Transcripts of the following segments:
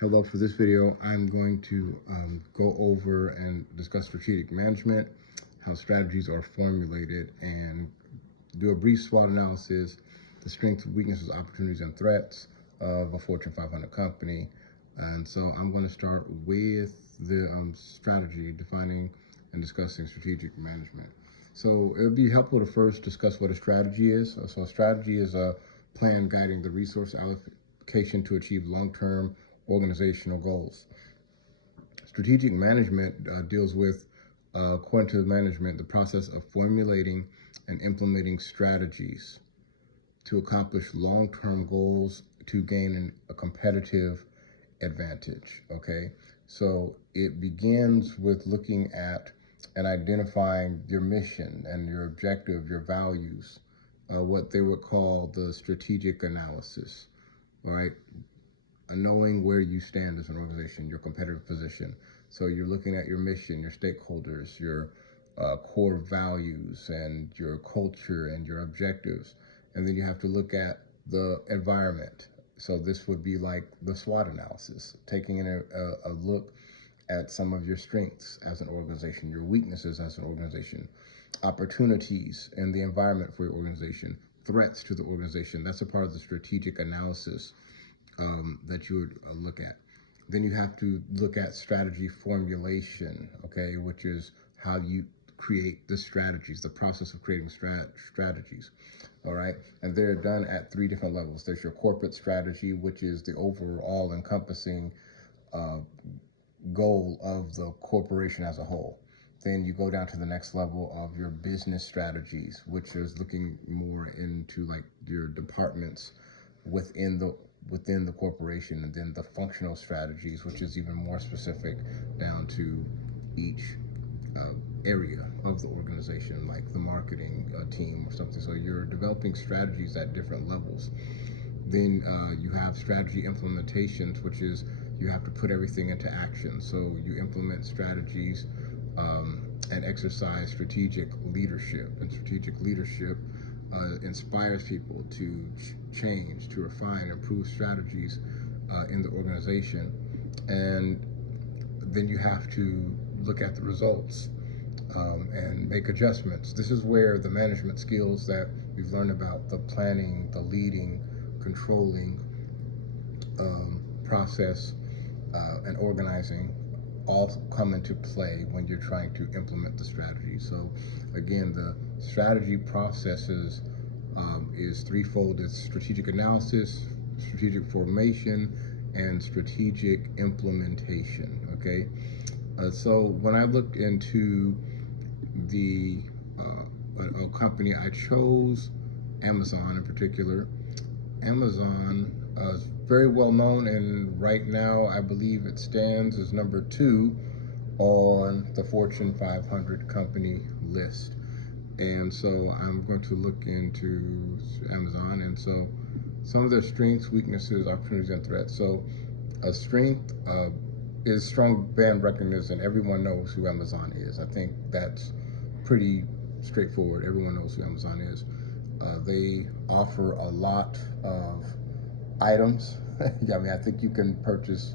Hello, for this video, I'm going to go over and discuss strategic management, how strategies are formulated, and do a brief SWOT analysis, the strengths, weaknesses, opportunities, and threats of a Fortune 500 company. And so I'm going to start with the strategy, defining and discussing strategic management. So it would be helpful to first discuss what a strategy is. So a strategy is a plan guiding the resource allocation to achieve long-term organizational goals. Strategic management deals with, according to the management, the process of formulating and implementing strategies to accomplish long-term goals to gain a competitive advantage. Okay, so it begins with looking at and identifying your mission and your objective, your values, what they would call the strategic analysis. All right, knowing where you stand as an organization, your competitive position. So you're looking at your mission, your stakeholders, your core values, and your culture and your objectives. And then you have to look at the environment. So this would be like the SWOT analysis, taking in a look at some of your strengths as an organization, your weaknesses as an organization, opportunities in the environment for your organization, threats to the organization. That's a part of the strategic analysis that you would look at. Then you have to look at strategy formulation, okay, which is how you create the strategies, the process of creating strategies, all right? And they're done at three different levels. There's your corporate strategy, which is the overall encompassing goal of the corporation as a whole. Then you go down to the next level of your business strategies, which is looking more into like your departments within the corporation, and then the functional strategies, which is even more specific down to each area of the organization, like the marketing team or something. So you're developing strategies at different levels. Then you have strategy implementations, which is you have to put everything into action. So you implement strategies and exercise strategic leadership. And strategic leadership inspires people to change, to refine, improve strategies in the organization. And then you have to look at the results and make adjustments. This is where the management skills that we've learned about, the planning, the leading, controlling process, and organizing, all come into play when you're trying to implement the strategy. So again, the strategy processes is threefold. It's strategic analysis, strategic formation, and strategic implementation, okay? So when I looked into the a company, I chose Amazon in particular. Amazon is very well known, and right now I believe it stands as number 2 on the Fortune 500 company list. And so I'm going to look into Amazon, and so some of their strengths, weaknesses, opportunities, and threats. So a strength is strong brand recognition. Everyone knows who Amazon is. I think that's pretty straightforward. Everyone knows who Amazon is. They offer a lot of items. I mean, I think you can purchase,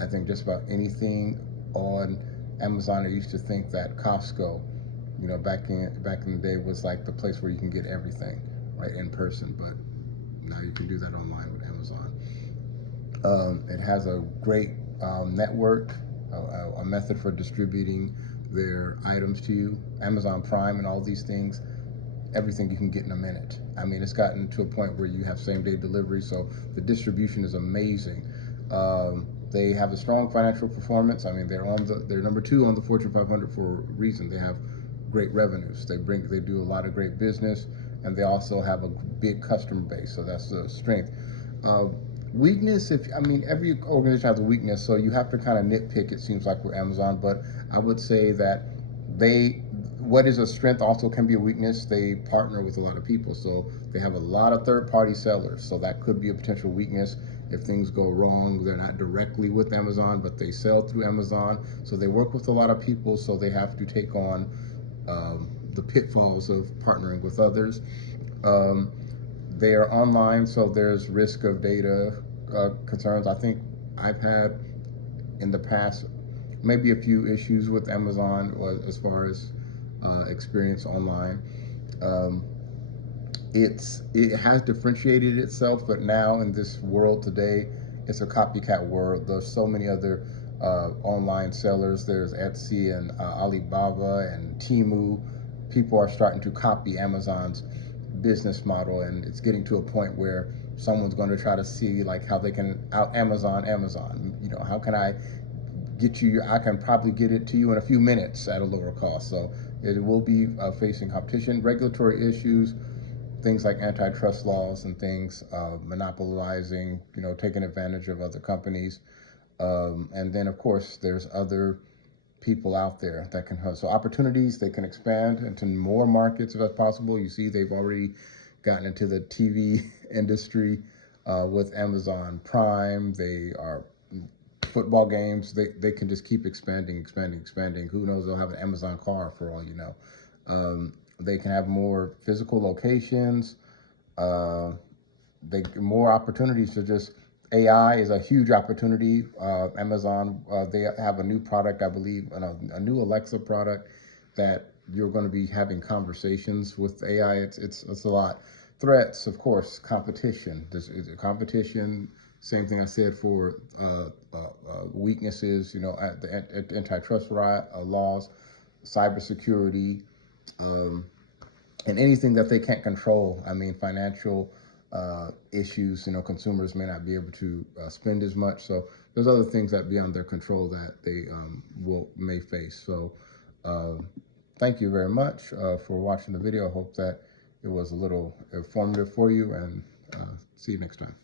I think, just about anything on Amazon. I used to think that Costco, you know, back in the day was like the place where you can get everything, right, in person, but now you can do that online with Amazon. It has a great network, a method for distributing their items to you. Amazon Prime and all these things, everything you can get in a minute. I mean, it's gotten to a point where you have same-day delivery, so the distribution is amazing. They have a strong financial performance. I mean, they're number 2 on the Fortune 500 for a reason. They have great revenues. They do a lot of great business, and they also have a big customer base. So that's a strength. Weakness, every organization has a weakness, so you have to kind of nitpick, it seems like, with Amazon, but I would say that what is a strength also can be a weakness. They partner with a lot of people, so they have a lot of third-party sellers, so that could be a potential weakness. If things go wrong, they're not directly with Amazon, but they sell through Amazon, so they work with a lot of people, so they have to take on the pitfalls of partnering with others. They are online, so there's risk of data concerns. I think I've had in the past maybe a few issues with Amazon as far as experience online. Um, it has differentiated itself, but now in this world today, it's a copycat world. There's so many other online sellers. There's Etsy and Alibaba and Temu. People are starting to copy Amazon's business model, and it's getting to a point where someone's going to try to see like how they can out Amazon. You know, how can I get you? I can probably get it to you in a few minutes at a lower cost. So it will be facing competition, regulatory issues, things like antitrust laws and things, monopolizing, you know, taking advantage of other companies. And then, of course, there's other people out there that can have, so opportunities, they can expand into more markets if that's possible. You see, they've already gotten into the TV industry with Amazon Prime. They are football games. They can just keep expanding. Who knows? They'll have an Amazon car for all you know. They can have more physical locations. More opportunities to just AI is a huge opportunity. Amazon, they have a new product, I believe, a new Alexa product that you're going to be having conversations with AI. It's a lot. Threats, of course, competition. There's competition. Same thing I said for weaknesses. You know, at antitrust laws, cybersecurity. And anything that they can't control. I mean, financial issues, you know, consumers may not be able to spend as much. So there's other things that beyond their control that they may face. So thank you very much for watching the video. I hope that it was a little informative for you, and see you next time.